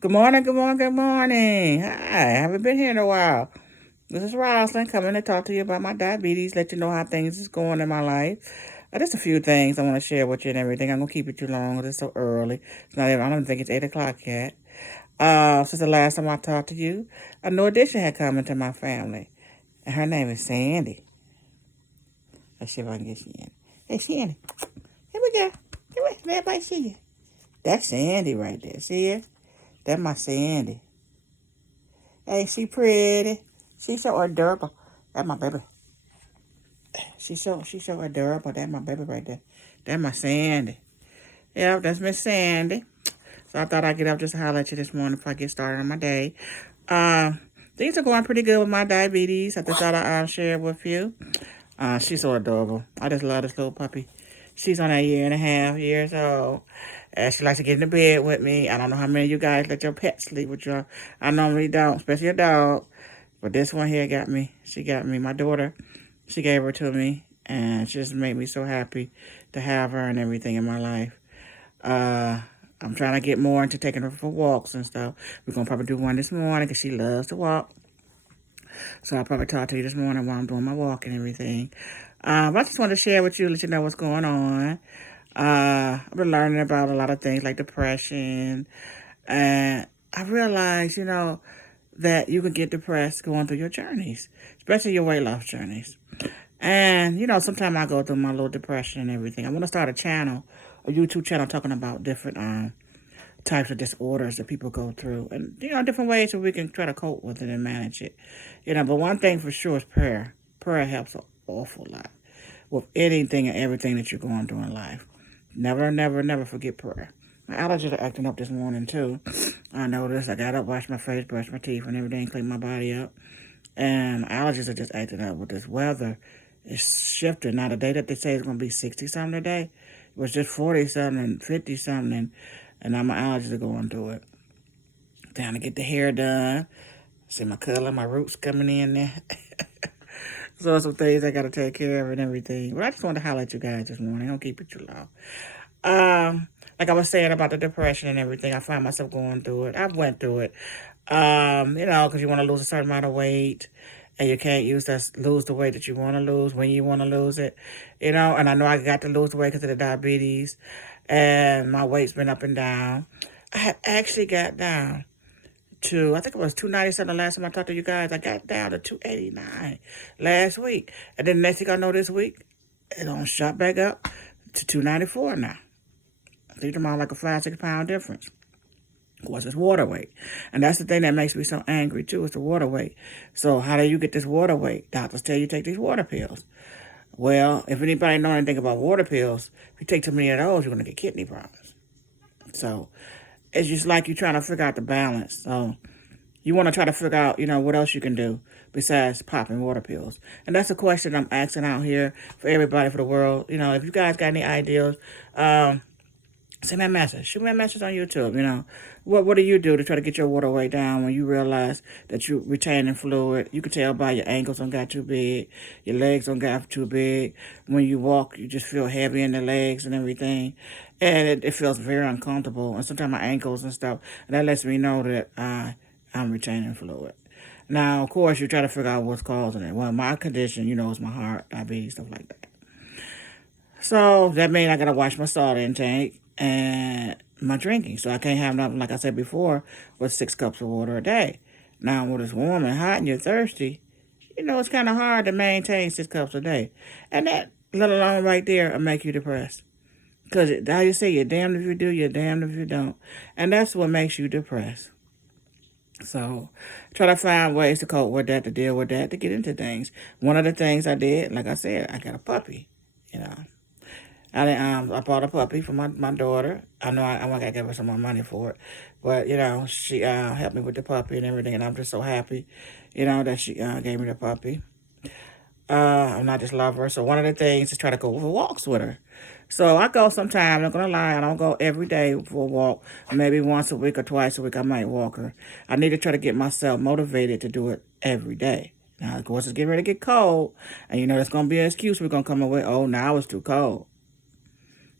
Good morning, good morning, good morning. Hi, I haven't been here in a while. This is Rosalind coming to talk to you about my diabetes, let you know how things is going in my life. Just a few things I want to share with you and everything. I'm gonna keep it too long 'cause it's so early. It's not even, I don't think it's 8 o'clock yet. Since the last time I talked to you, a new addition had come into my family, and her name is Sandy. Let's see if I can get Sandy. Hey, Sandy, here we go. Here we, let everybody see you. That's Sandy right there. See her? That's my Sandy. Ain't she pretty? She's so adorable. That's my baby. She's so adorable. That's my baby right there. That's my Sandy. Yep, that's Miss Sandy. So I thought I'd get up just to holler at you this morning before I get started on my day. Uh, Things are going pretty good with my diabetes. I just thought I'd share it with you. She's so adorable. I just love this little puppy. She's on a year and a half, years old. She likes to get in the bed with me. I don't know how many of you guys let your pet sleep with you. I normally don't, especially a dog. But this one here got me. She got me. My daughter, she gave her to me. And she just made me so happy to have her and everything in my life. Uh, I'm trying to get more into taking her for walks and stuff. We're going to probably do one this morning because she loves to walk. So I'll probably talk to you this morning while I'm doing my walk and everything. But I just wanted to share with you, let you know what's going on. I've been learning about a lot of things like depression. And I realized, that you can get depressed going through your journeys, especially your weight loss journeys. And, sometimes I go through my little depression and everything. I want to start a YouTube channel talking about different types of disorders that people go through and, different ways that we can try to cope with it and manage it. But one thing for sure is prayer. Prayer helps an awful lot with anything and everything that you're going through in life. Never, never, never forget prayer. My allergies are acting up this morning too. I noticed I got up, washed my face, brushed my teeth and everything, cleaned my body up. And my allergies are just acting up with this weather. It's shifting. Now the day that they say it's going to be 60 something today, it was just 40 something and 50 something. And now my allergies are going through it. Time to get the hair done. See my color, my roots coming in there. So some things I got to take care of and everything. But I just wanted to highlight you guys this morning. Don't keep it too long. Like I was saying about the depression and everything, I find myself going through it. I've went through it. Because you want to lose a certain amount of weight, and you can't lose the weight that you want to lose when you want to lose it. And I know I got to lose the weight because of the diabetes, and my weight's been up and down. I have actually got down to, I think it was 297 the last time I talked to you guys. I got down to 289 last week. And then the next thing I know this week, it don't shot back up to 294 now. So you're talking about like a 5-6 pound difference. Of course, it's water weight. And that's the thing that makes me so angry, too, is the water weight. So how do you get this water weight? Doctors tell you take these water pills. Well, if anybody know anything about water pills, if you take too many of those, you're going to get kidney problems. So it's just like you're trying to figure out the balance. So you want to try to figure out, what else you can do besides popping water pills. And that's a question I'm asking out here for everybody, for the world. If you guys got any ideas, send me a message. Shoot me a message on YouTube. What do you do to try to get your water weight down when you realize that you're retaining fluid? You can tell by your ankles don't got too big, your legs don't got too big. When you walk, you just feel heavy in the legs and everything, and it feels very uncomfortable. And sometimes my ankles and stuff, and that lets me know that I'm retaining fluid. Now, of course, you try to figure out what's causing it. Well, my condition, is my heart, diabetes, stuff like that. So that means I gotta watch my salt intake and my drinking. So I can't have nothing, like I said before, but 6 cups of water a day. Now when it's warm and hot and you're thirsty, it's kind of hard to maintain 6 cups a day. And that, let alone right there, will make you depressed. Because how you say, you're damned if you do, you're damned if you don't. And that's what makes you depressed. So try to find ways to cope with that, to deal with that, to get into things. One of the things I did, like I said, I got a puppy, you know. I bought a puppy for my daughter. I know I'm gonna give her some more money for it, but she helped me with the puppy and everything, and I'm just so happy, that she gave me the puppy. And I just love her. So one of the things is try to go for walks with her. So I go sometime. I'm not gonna lie, I don't go every day for a walk. Maybe once a week or twice a week I might walk her. I need to try to get myself motivated to do it every day. Now, of course, it's getting ready to get cold, and there's gonna be an excuse we're gonna come up with. Oh, now it's too cold.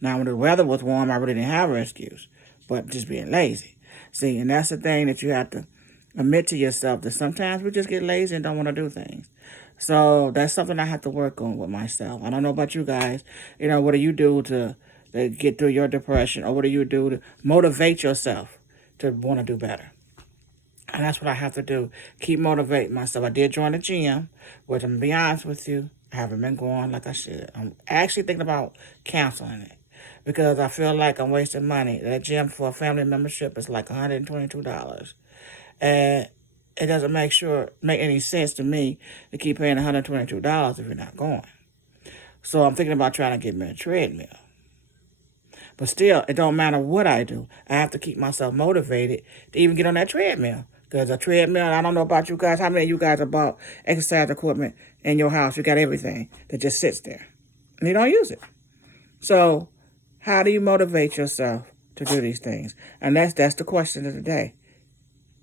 Now, when the weather was warm, I really didn't have an excuse, but just being lazy. See, and that's the thing that you have to admit to yourself, that sometimes we just get lazy and don't want to do things. So that's something I have to work on with myself. I don't know about you guys. What do you do to get through your depression, or what do you do to motivate yourself to want to do better? And that's what I have to do. Keep motivating myself. I did join the gym, which I'm going to be honest with you, I haven't been going like I should. I'm actually thinking about canceling it because I feel like I'm wasting money. That gym for a family membership is like $122. And it doesn't make any sense to me to keep paying $122 if you're not going. So I'm thinking about trying to get me a treadmill. But still, it don't matter what I do. I have to keep myself motivated to even get on that treadmill. Because a treadmill, I don't know about you guys. How many of you guys have bought exercise equipment in your house? You got everything that just sits there. And you don't use it. So how do you motivate yourself to do these things? And that's the question of the day.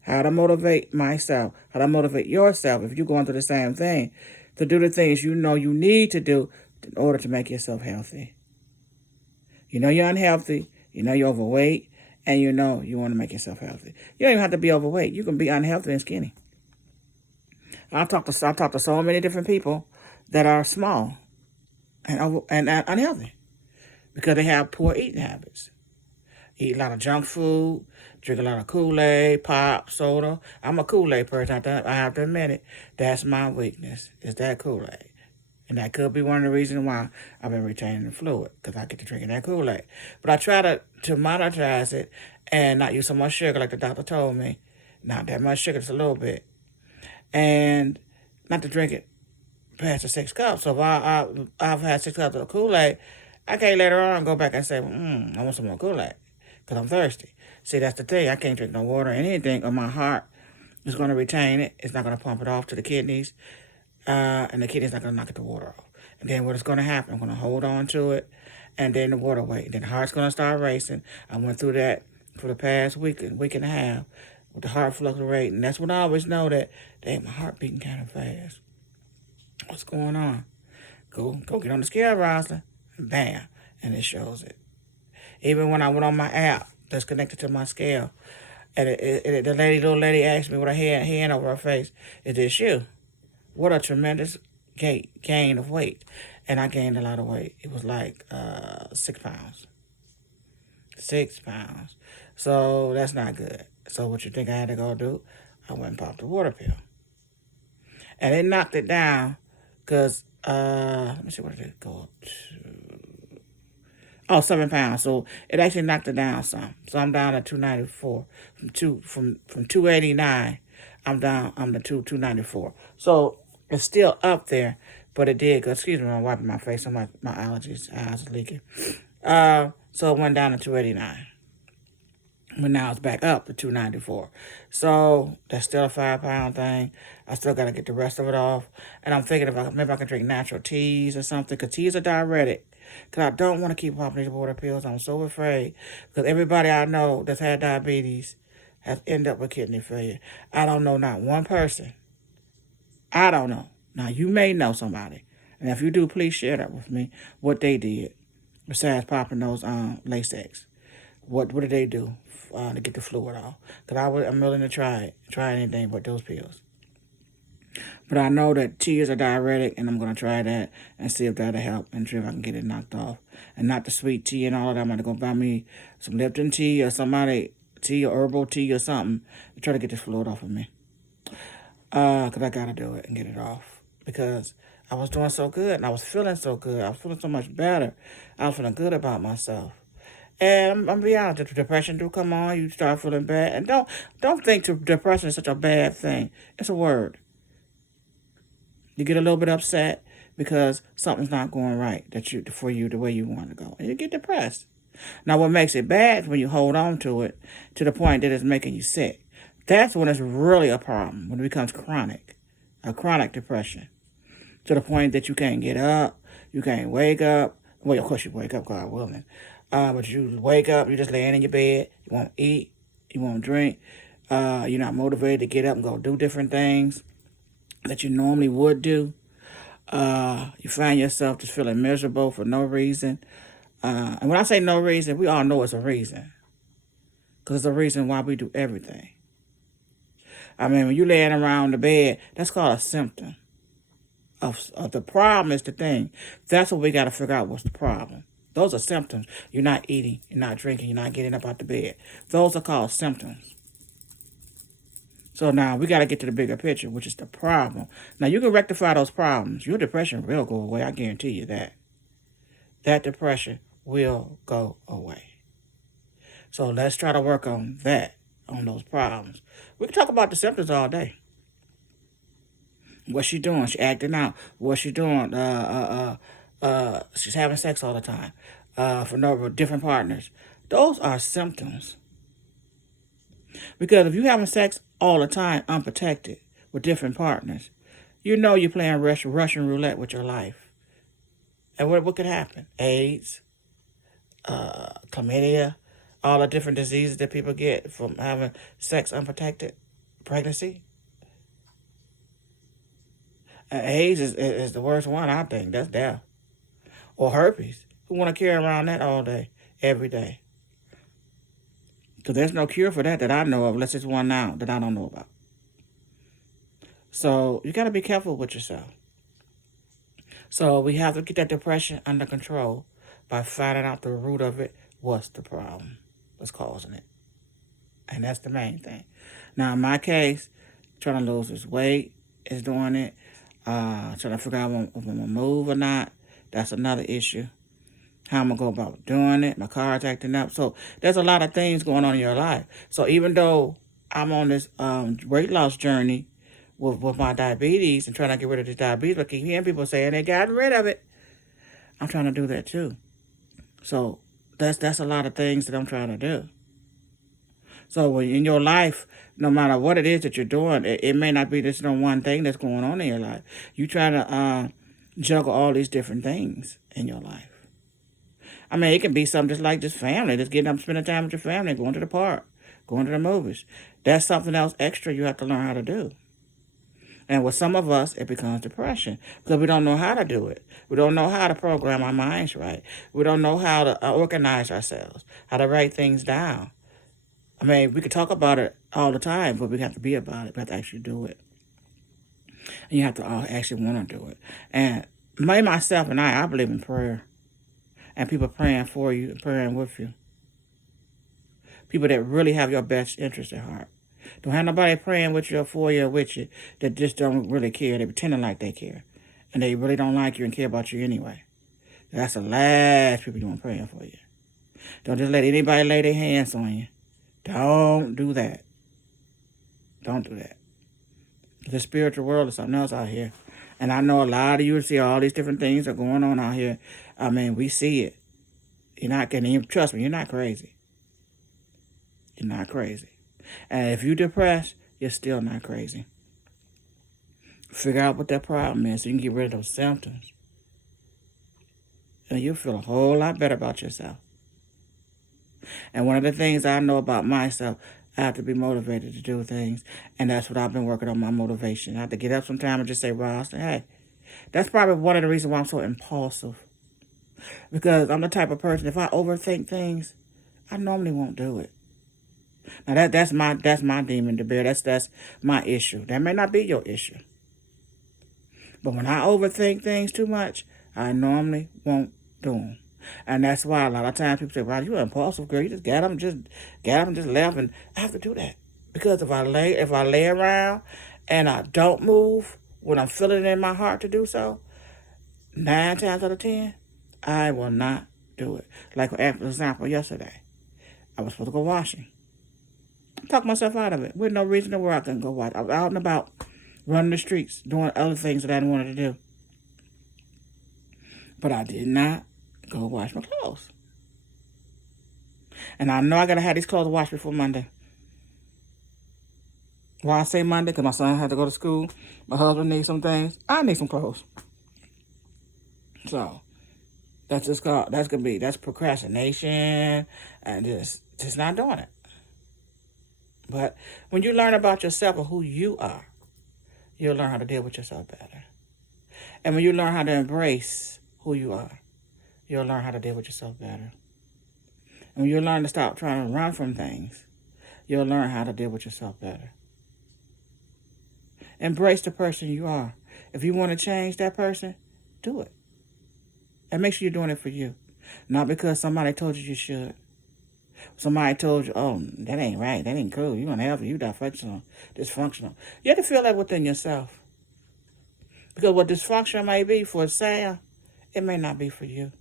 How to motivate myself. How to motivate yourself if you're going through the same thing. To do the things you know you need to do in order to make yourself healthy. You know you're unhealthy. You know you're overweight. And you know you want to make yourself healthy. You don't even have to be overweight. You can be unhealthy and skinny. I've talked to so many different people that are small and unhealthy because they have poor eating habits. Eat a lot of junk food, drink a lot of Kool-Aid, pop, soda. I'm a Kool-Aid person. I have to admit it. That's my weakness, is that Kool-Aid. And that could be one of the reasons why I've been retaining the fluid, because I get to drinking that Kool-Aid. But I try to monetize it and not use so much sugar like the doctor told me. Not that much sugar, just a little bit. And not to drink it past the 6 cups. So if I've had 6 cups of Kool-Aid, I can't later on go back and say, I want some more Kool-Aid because I'm thirsty. See, that's the thing. I can't drink no water or anything, or my heart is going to retain it. It's not going to pump it off to the kidneys. And the kidney's not going to knock the water off. And then what is going to happen, I'm going to hold on to it, and then the water weight. And then the heart's going to start racing. I went through that for the past week and a half with the heart fluctuating. And that's when I always know that, dang, my heart beating kind of fast. What's going on? Go get on the scale, Rosalind. And bam, and it shows it. Even when I went on my app that's connected to my scale, and the little lady asked me with her hand over her face, is this you? What a tremendous gain of weight. And I gained a lot of weight. It was like 6 pounds. 6 pounds. So that's not good. So what you think I had to go do? I went and popped a water pill. And it knocked it down because, let me see, what did it go up to? Oh, 7 pounds. So it actually knocked it down some. So I'm down at 294. From 289, I'm to 294. So it's still up there, but it did. Excuse me, I'm wiping my face. My allergies, eyes are leaking. So it went down to 289. But now it's back up to 294. So that's still a 5 pound thing. I still got to get the rest of it off. And I'm thinking maybe I can drink natural teas or something, because teas are diuretic. Because I don't want to keep popping these water pills. I'm so afraid. Because everybody I know that's had diabetes has ended up with kidney failure. I don't know not one person. I don't know. Now, you may know somebody. And if you do, please share that with me, what they did besides popping those Lasix. What did they do to get the fluid off? Because I'm willing to try anything but those pills. But I know that teas are diuretic, and I'm going to try that and see if that'll help and see if I can get it knocked off. And not the sweet tea and all of that. I'm going to go buy me some Lipton tea or tea or herbal tea or something to try to get this fluid off of me. Because I got to do it and get it off. Because I was doing so good and I was feeling so good. I was feeling so much better. I was feeling good about myself. And I'm going to be honest, if depression do come on, you start feeling bad. And don't think depression is such a bad thing. It's a word. You get a little bit upset because something's not going right for you the way you want to go. And you get depressed. Now, what makes it bad is when you hold on to it to the point that it's making you sick. That's when it's really a problem, when it becomes chronic, a chronic depression, to the point that you can't get up, you can't wake up. Well, of course you wake up, God willing. But you wake up, you're just laying in your bed, you won't eat, you won't drink, you're not motivated to get up and go do different things that you normally would do. You find yourself just feeling miserable for no reason. And when I say no reason, we all know it's a reason. Because it's the reason why we do everything. I mean, when you laying around the bed, that's called a symptom of the problem is the thing. That's what we got to figure out what's the problem. Those are symptoms. You're not eating, you're not drinking, you're not getting up out the bed. Those are called symptoms. So now we got to get to the bigger picture, which is the problem. Now you can rectify those problems. Your depression will go away. I guarantee you that. That depression will go away. So let's try to work on that, on those problems. We can talk about the symptoms all day. What's she doing? She acting out. What's she doing? She's having sex all the time. For no different partners. Those are symptoms. Because if you're having sex all the time unprotected with different partners, you know you're playing Russian roulette with your life. And what could happen? AIDS, chlamydia, all the different diseases that people get from having sex unprotected, pregnancy. AIDS is the worst one, I think. That's death. Or herpes. Who want to carry around that all day, every day? Because there's no cure for that I know of, unless it's one now that I don't know about. So you got to be careful with yourself. So we have to get that depression under control by finding out the root of it. What's the problem? What's causing it? And that's the main thing. Now, in my case, trying to lose this weight is doing it. Trying to figure out if I'm going to move or not. That's another issue. How I'm going to go about doing it. My car's acting up. So there's a lot of things going on in your life. So even though I'm on this weight loss journey with my diabetes and trying to get rid of this diabetes, I keep hearing people saying they got rid of it. I'm trying to do that too. So that's a lot of things that I'm trying to do. So when in your life, no matter what it is that you're doing, it may not be this one thing that's going on in your life. You try to juggle all these different things in your life. I mean, it can be something just like this family, just getting up, spending time with your family, going to the park, going to the movies. That's something else extra you have to learn how to do. And with some of us, it becomes depression because we don't know how to do it. We don't know how to program our minds right. We don't know how to organize ourselves, how to write things down. I mean, we could talk about it all the time, but we have to be about it. We have to actually do it. And you have to actually want to do it. And myself and I believe in prayer. And people praying for you and praying with you. People that really have your best interest at heart. Don't have nobody praying with you or for you or with you that just don't really care. They're pretending like they care. And they really don't like you and care about you anyway. That's the last people you want praying for you. Don't just let anybody lay their hands on you. Don't do that. Don't do that. The spiritual world is something else out here. And I know a lot of you see all these different things that are going on out here. I mean, we see it. You're not getting, trust me, you're not crazy. You're not crazy. And if you're depressed, you're still not crazy. Figure out what that problem is so you can get rid of those symptoms. And you'll feel a whole lot better about yourself. And one of the things I know about myself, I have to be motivated to do things. And that's what I've been working on, my motivation. I have to get up sometime and just say, Ross, hey, that's probably one of the reasons why I'm so impulsive. Because I'm the type of person, if I overthink things, I normally won't do it. Now that's my demon to bear. That's my issue. That may not be your issue. But when I overthink things too much, I normally won't do them. And that's why a lot of times people say, "Wow, you're impulsive, girl. You just got them, just left." And I have to do that because if I lay around and I don't move when I'm feeling it in my heart to do so, 9 times out of 10, I will not do it. Like for example, yesterday, I was supposed to go washing. I talked myself out of it with no reason to where I couldn't go wash. I was out and about, running the streets, doing other things that I didn't want to do. But I did not go wash my clothes. And I know I got to have these clothes washed before Monday. Why I say Monday? Because my son had to go to school. My husband needs some things. I need some clothes. So, that's procrastination and just not doing it. But when you learn about yourself and who you are, you'll learn how to deal with yourself better. And when you learn how to embrace who you are, you'll learn how to deal with yourself better. And when you learn to stop trying to run from things, you'll learn how to deal with yourself better. Embrace the person you are. If you want to change that person, do it. And make sure you're doing it for you. Not because somebody told you you should. Somebody told you, oh, that ain't right. That ain't cool. You're unhealthy. You dysfunctional. You have to feel that within yourself. Because what dysfunction may be for Sam, it may not be for you.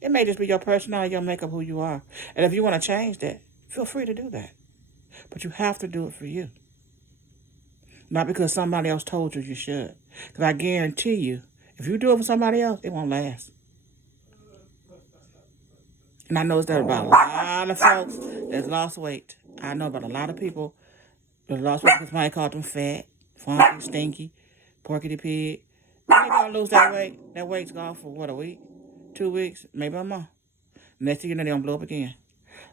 It may just be your personality, your makeup, who you are. And if you want to change that, feel free to do that. But you have to do it for you. Not because somebody else told you you should. Because I guarantee you, if you do it for somebody else, it won't last. And I know that about a lot of folks that's lost weight. I know about a lot of people that lost weight because somebody called them fat, funky, stinky, porky pig. When they gonna lose that weight, that weight's gone for what, a week? 2 weeks? Maybe a month. Next thing you know, they're gonna blow up again.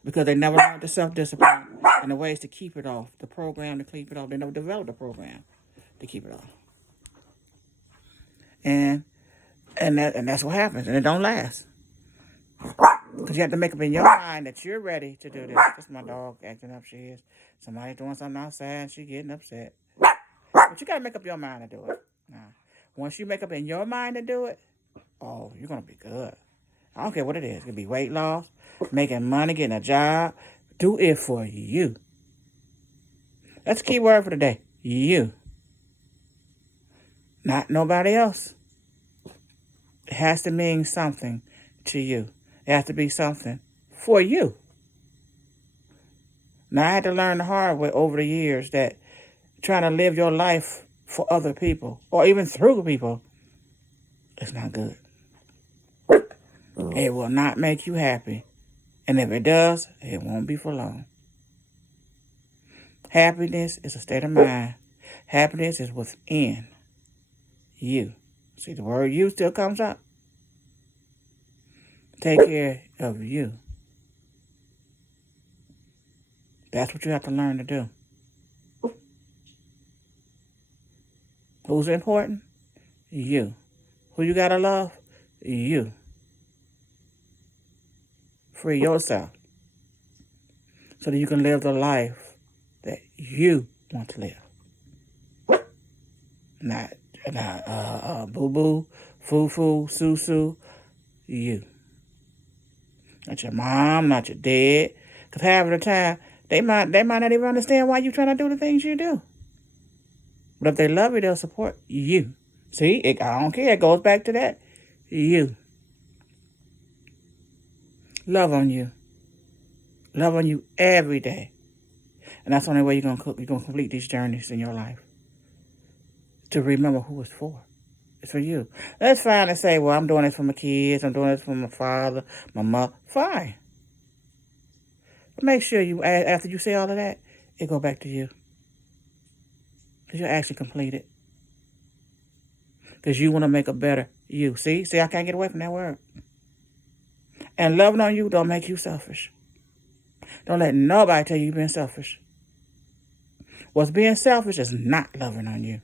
Because they never learned the self-discipline and the ways to keep it off, the program to keep it off. They never developed the program to keep it off. And that's what happens. And it don't last. Because you have to make up in your mind that you're ready to do this. That's my dog acting up. She is. Somebody's doing something outside and she's getting upset. But you got to make up your mind to do it. Now, once you make up in your mind to do it, oh, you're going to be good. I don't care what it is. It could be weight loss, making money, getting a job. Do it for you. That's the key word for today. You. Not nobody else. It has to mean something to you. It has to be something for you. Now, I had to learn the hard way over the years that trying to live your life for other people or even through people, it's not good. It will not make you happy. And if it does, it won't be for long. Happiness is a state of mind. Happiness is within you. See, the word you still comes up. Take care of you. That's what you have to learn to do. Who's important? You. Who you gotta love? You. Free yourself so that you can live the life that you want to live. Not boo-boo, foo-foo, sue-sue. You. Not your mom, not your dad. Because half of the time, they might not even understand why you're trying to do the things you do. But if they love you, they'll support you. See, I don't care. It goes back to that. You. Love on you. Love on you every day. And that's the only way you're gonna complete these journeys in your life. To remember who it's for. It's for you. That's fine to say, well, I'm doing this for my kids. I'm doing this for my father, my mother. Fine. But make sure you, after you say all of that, it go back to you. Because you're actually completed. Because you want to make a better you. See, I can't get away from that word. And loving on you don't make you selfish. Don't let nobody tell you you're being selfish. What's being selfish is not loving on you.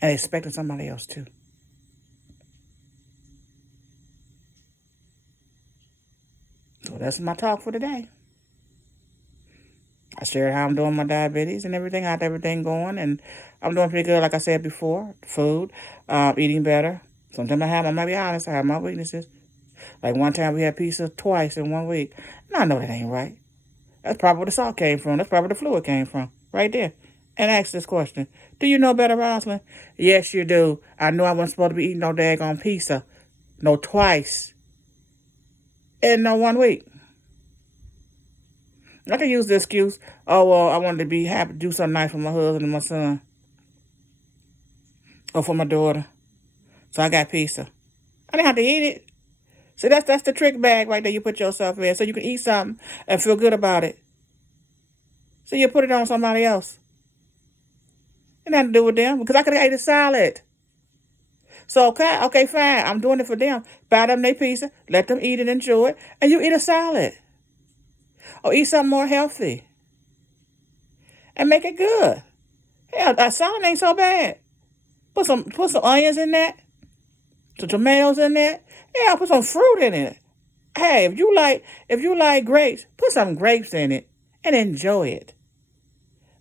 And expecting somebody else too. So that's my talk for today. I shared how I'm doing my diabetes and everything, how everything going, and I'm doing pretty good, like I said before. Food, eating better. Sometimes I might be honest, I have my weaknesses. Like one time we had pizza twice in 1 week. And I know that ain't right. That's probably where the salt came from. That's probably where the fluid came from. Right there. And ask this question. Do you know better, Rosalind? Yes, you do. I know I wasn't supposed to be eating no daggone pizza. No twice. In no 1 week. I can use the excuse, oh, well, I wanted to be happy to do something nice for my husband and my son. Or for my daughter. So I got pizza. I didn't have to eat it. See, that's the trick bag right there you put yourself in. So you can eat something and feel good about it. So you put it on somebody else. It had nothing to do with them. Because I could have ate a salad. So, okay, fine. I'm doing it for them. Buy them their pizza. Let them eat it, enjoy it. And you eat a salad. Or eat something more healthy. And make it good. Hell, a salad ain't so bad. Put some onions in that. Some tomatoes in that. Yeah, put some fruit in it. Hey, if you like grapes, put some grapes in it. and enjoy it.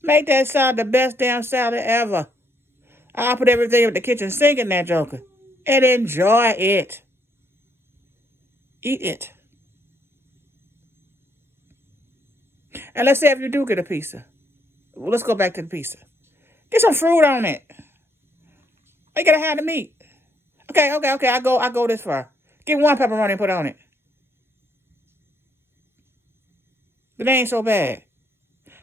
Make that salad the best damn salad ever. I'll put everything with the kitchen sink in that joker. And enjoy it. Eat it. And let's say if you do get a pizza. Well, let's go back to the pizza. Get some fruit on it. You gotta have the meat. Okay. I go this far. Get one pepperoni and put on it. But it ain't so bad.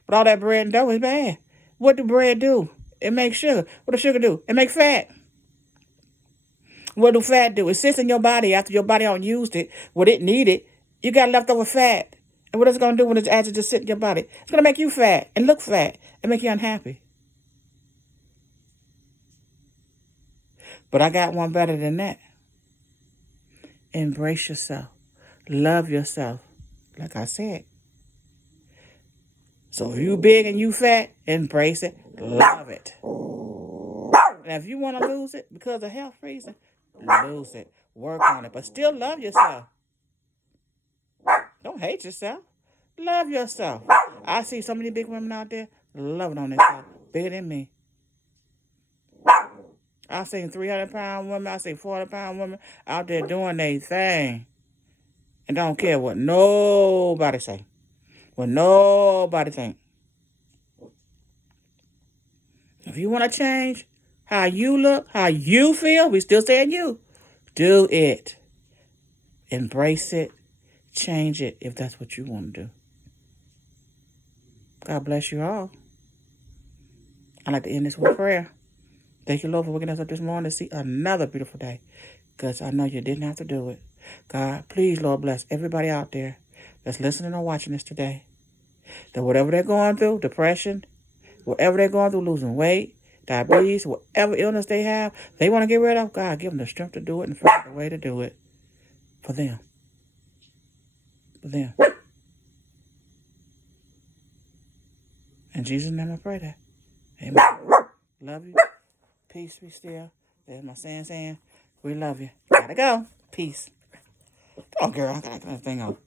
But all that bread and dough is bad. What do bread do? It makes sugar. What does sugar do? It makes fat. What do fat do? It sits in your body after your body don't used it. What it needed, you got leftover fat. And what it's going to do when it's actually just sit in your body? It's going to make you fat and look fat and make you unhappy. But I got one better than that. Embrace yourself. Love yourself. Like I said. So if you big and you fat, embrace it. Love it. And if you want to lose it because of health reasons, lose it. Work on it. But still love yourself. Don't hate yourself. Love yourself. I see so many big women out there loving on themselves. Bigger than me. I've seen 300-pound women. I've seen 40-pound women out there doing their thing. And don't care what nobody say. What nobody think. If you want to change how you look, how you feel, we still saying you. Do it. Embrace it. Change it if that's what you want to do. God bless you all. I'd like to end this with prayer. Thank you, Lord, for waking us up this morning to see another beautiful day. Because I know you didn't have to do it. God, please, Lord, bless everybody out there that's listening or watching this today. That whatever they're going through, depression, whatever they're going through, losing weight, diabetes, whatever illness they have, they want to get rid of, God, give them the strength to do it and find a way to do it for them. For them. In Jesus' name I pray that. Amen. Love you. Peace be still. There's my saying. We love you. Gotta go. Peace. Oh, girl, I gotta get that thing on.